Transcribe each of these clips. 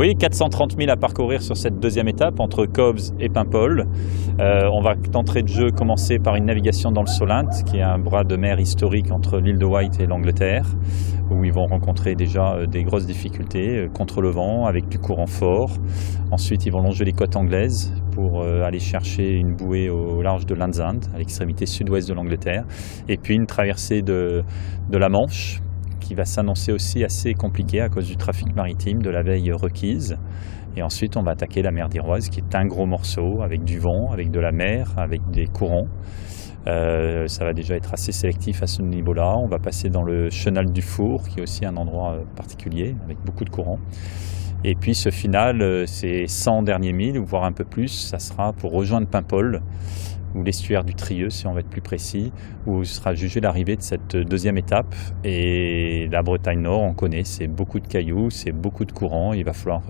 Oui, 430 000 à parcourir sur cette deuxième étape entre Cobs et Paimpol. On va d'entrée de jeu commencer par une navigation dans le Solent, qui est un bras de mer historique entre l'île de Wight et l'Angleterre, où ils vont rencontrer déjà des grosses difficultés contre le vent, avec du courant fort. Ensuite, ils vont longer les côtes anglaises pour aller chercher une bouée au large de Land's End, à l'extrémité sud-ouest de l'Angleterre. Et puis une traversée de la Manche, qui va s'annoncer aussi assez compliqué à cause du trafic maritime de la veille requise. Et ensuite, on va attaquer la mer d'Iroise, qui est un gros morceau, avec du vent, avec de la mer, avec des courants. Ça va déjà être assez sélectif à ce niveau-là. On va passer dans le chenal du Four, qui est aussi un endroit particulier, avec beaucoup de courants. Et puis ce final, ces 100 derniers milles, voire un peu plus, ça sera pour rejoindre Paimpol, ou l'estuaire du Trieux, si on va être plus précis, où sera jugée l'arrivée de cette deuxième étape. Et la Bretagne Nord, on connaît, c'est beaucoup de cailloux, c'est beaucoup de courants. Il va falloir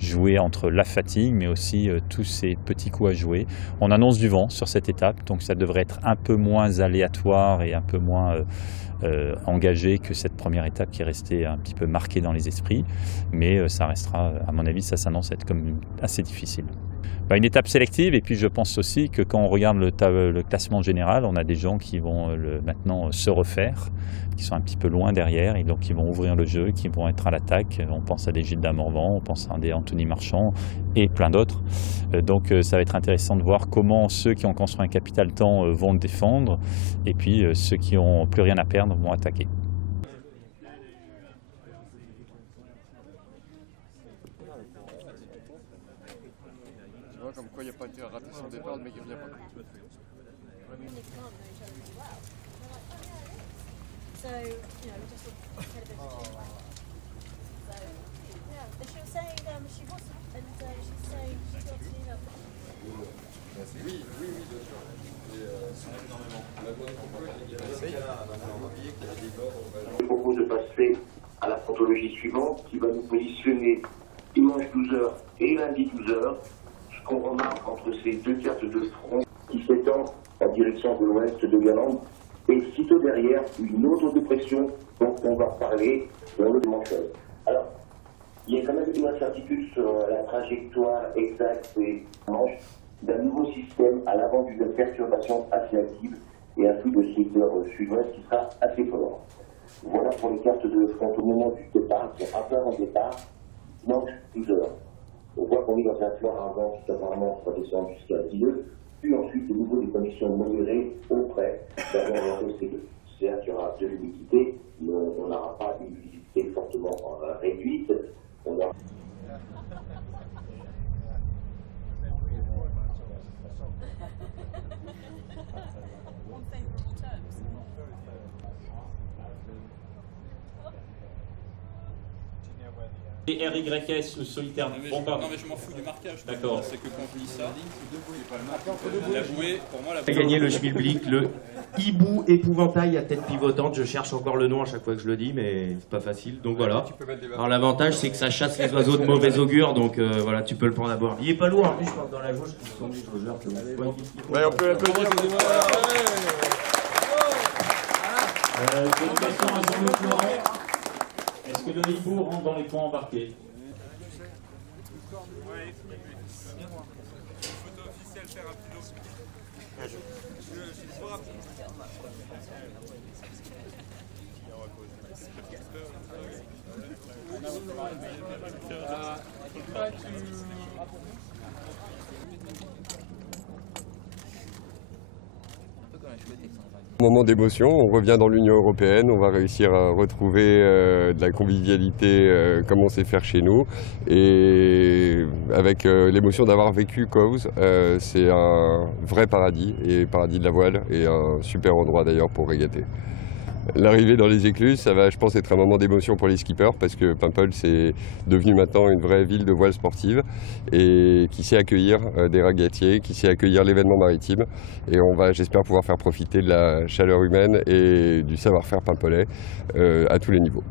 jouer entre la fatigue, mais aussi tous ces petits coups à jouer. On annonce du vent sur cette étape, donc ça devrait être un peu moins aléatoire et un peu moins engagé que cette première étape qui est restée un petit peu marquée dans les esprits. Mais ça restera, à mon avis, ça s'annonce être comme assez difficile. Une étape sélective, et puis je pense aussi que quand on regarde le classement général, on a des gens qui vont maintenant se refaire, qui sont un petit peu loin derrière, et donc qui vont ouvrir le jeu, qui vont être à l'attaque. On pense à des Gilles Damorvan, on pense à des Anthony Marchand et plein d'autres. Donc ça va être intéressant de voir comment ceux qui ont construit un capital temps vont le défendre, et puis ceux qui n'ont plus rien à perdre vont attaquer. Comme quoi il n'y a pas été à rater son départ, le mec il revient pas. Oui, bien sûr. Je propose de passer à la chronologie suivante qui va nous positionner dimanche 12h et lundi 12h. Qu'on remarque entre ces deux cartes de front qui s'étend en direction de l'ouest de l'Irlande, et sitôt derrière une autre dépression dont on va parler dans le dimension. Alors, il y a quand même une incertitude sur la trajectoire exacte et manche d'un nouveau système à l'avant d'une perturbation assez active et un flux de secteur sud-ouest qui sera assez fort. Voilà pour les cartes de front au moment du départ, c'est un peu avant le départ, dimanche 12h. On voit qu'on est dans un fort avant qui apparemment sera descendu jusqu'à 10 nœuds, puis ensuite au niveau des conditions modérées auprès d'avoir un C2. Certes, il y aura de l'humidité, mais on n'aura pas une humidité fortement réduite. On aura... Et RYS ou solitaire. Non mais je m'en fous du marquage. D'accord. C'est que quand je lis ça, la bouée, pour moi la J'ai gagné le Schmilblick, le hibou épouvantail à tête pivotante. Je cherche encore le nom à chaque fois que je le dis, mais c'est pas facile. Donc voilà. Alors l'avantage, c'est que ça chasse les oiseaux de mauvais augure, donc voilà, tu peux le prendre à bord. Il est pas lourd, en plus, je pense dans la gauche. Ouais, on peut l'applaudir. Une question à Jean-Luc Florent. Est-ce que le hibou rentre dans les points embarqués? Moment d'émotion, on revient dans l'Union européenne, on va réussir à retrouver de la convivialité comme on sait faire chez nous, et avec l'émotion d'avoir vécu Cowes, c'est un vrai paradis, et paradis de la voile, et un super endroit d'ailleurs pour régater. L'arrivée dans les écluses, ça va, je pense, être un moment d'émotion pour les skippers parce que Paimpol, c'est devenu maintenant une vraie ville de voile sportive et qui sait accueillir des ragatiers, qui sait accueillir l'événement maritime. Et on va, j'espère, pouvoir faire profiter de la chaleur humaine et du savoir-faire paimpolais à tous les niveaux.